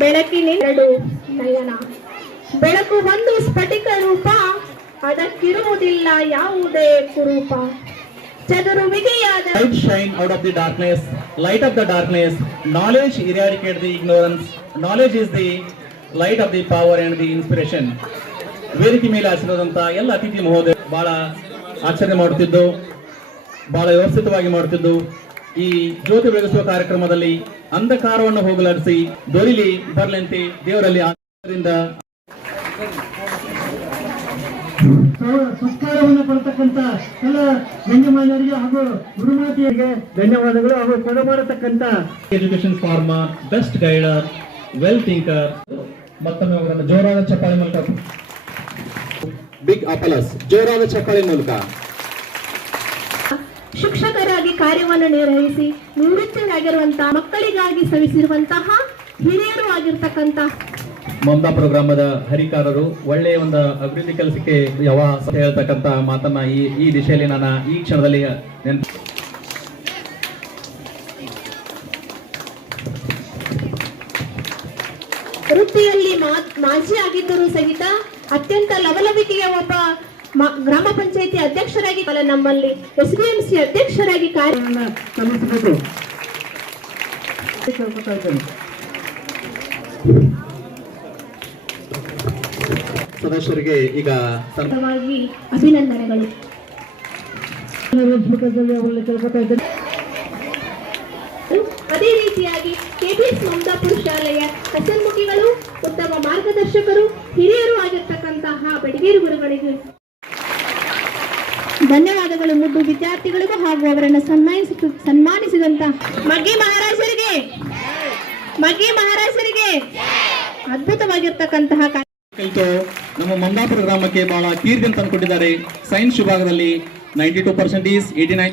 ಬೆಳಕಿನೆರಡು ನಯನ, ಬೆಳಕು ಒಂದು ಸ್ಫಟಿಕ ರೂಪ, ಅದಕ್ಕಿರುವುದಿಲ್ಲ ಯಾವುದೇ ಕುರೂಪ. ಚದುರುವಿಗೆಯಾದ light shine out of the darkness, light of the darkness, knowledge eradicate the ignorance, knowledge is the light of the power and the inspiration. ವೇದಿಕೆ ಮೇಲೆ ಆಚರಿಸಿದಂತ ಎಲ್ಲ ಅತಿಥಿ ಮಹೋದಯ ಬಹಳ ಆಚರಣೆ ಮಾಡುತ್ತಿದ್ದು, ಬಹಳ ವ್ಯವಸ್ಥಿತವಾಗಿ ಮಾಡುತ್ತಿದ್ದು, ಈ ಜ್ಯೋತಿ ಬೆಳಗಿಸುವ ಕಾರ್ಯಕ್ರಮದಲ್ಲಿ ಅಂಧಕಾರವನ್ನು ಹೋಗಲಾಡಿಸಿ ದೊರಿಲಿ ಬರಲಂತೆ ದೇವರಲ್ಲಿ ಆಶೀರ್ವಾದದಿಂದ ಸಂಸ್ಕಾರವನ್ನು ಪಡೆತಕ್ಕಂತ ಎಲ್ಲ ಗಣ್ಯಮಾನ್ಯರಿಗೆ ಹಾಗೂ ಗುರುಮಾತೆಯರಿಗೆ ಧನ್ಯವಾದಗಳು. ಹಾಗೂ ಕೊಡಮಾಡತಕ್ಕಂತ education former, best guider, well thinker, ಮತ್ತೊಮ್ಮೆ ಅವರನ್ನು ಜೋರಾದ ಚಪ್ಪಾಳೆ ಮೂಲಕ ಬಿಗ್ ಅಪಲಸ್ ಜೋರಾದ ಚಪ್ಪಾಳೆ ಮೂಲಕ ಶಿಕ್ಷಕರಾಗಿ ಕಾರ್ಯವನ್ನು ನಿರ್ವಹಿಸಿ ನಿವೃತ್ತರಾಗಿರುವಂತಹ ಮಕ್ಕಳಿಗಾಗಿ ಶ್ರಮಿಸಿರುವಂತಹ ಹಿರಿಯರು ಆಗಿರ್ತಕ್ಕಂತಹ ಮಮದಾಪುರ ಗ್ರಾಮದ ಹರಿಕಾರರು ಒಳ್ಳೆಯ ಒಂದು ಅಭಿವೃದ್ಧಿ ಕೆಲಸಕ್ಕೆ ಯಾವ ಹೇಳ್ತಕ್ಕಂತ ಮಾತನ್ನ ಈ ದಿಶೆಯಲ್ಲಿ ನಾನು ಈ ಕ್ಷಣದಲ್ಲಿ ವೃತ್ತಿಯಲ್ಲಿ ಮಾಜಿ ಆಗಿದ್ದರೂ ಸಹಿತ ಅತ್ಯಂತ ಲವಲವಿಕೆಯ ಒಬ್ಬ ಗ್ರಾಮ ಪಂಚಾಯಿತಿ ಅಧ್ಯಕ್ಷರಾಗಿ ನಮ್ಮಲ್ಲಿ SBMC ಅಧ್ಯಕ್ಷರಾಗಿ ಕಾರ್ಯವನ್ನು ಸಲ್ಲಿಸಬೇಕು. ಸದಸ್ಯರಿಗೆ ಈಗ ಅಭಿನಂದನೆಗಳು. ಅದೇ ರೀತಿಯಾಗಿ KBS ಮಮದಾಪುರ ಶಾಲೆಯ ಹಸನ್ಮುಖಿಗಳು, ಉತ್ತಮ ಮಾರ್ಗದರ್ಶಕರು, ಹಿರಿಯರು ಆಗಿರ್ತಕ್ಕಂತಹ ಬೆಡಗೇರು ಗುರುಗಳಿಗೆ ಧನ್ಯವಾದಗಳು. ಮುದ್ದು ವಿದ್ಯಾರ್ಥಿಗಳಿಗೂ ಹಾಗೂ ಅವರನ್ನು ಸನ್ಮಾನಿಸಿದಂತ ಮಗ್ಗಿ ಮಹಾರಾಜರಿಗೆ ಅದ್ಭುತವಾಗಿರ್ತಕ್ಕಂತಹ ನಮ್ಮ ಮಮದಾಪುರ ಗ್ರಾಮಕ್ಕೆ ಬಹಳ ಕೀರ್ತಿಯನ್ನು ತಂದುಕೊಟ್ಟಿದ್ದಾರೆ. ಸೈನ್ಸ್ ವಿಭಾಗದಲ್ಲಿ 92%, 89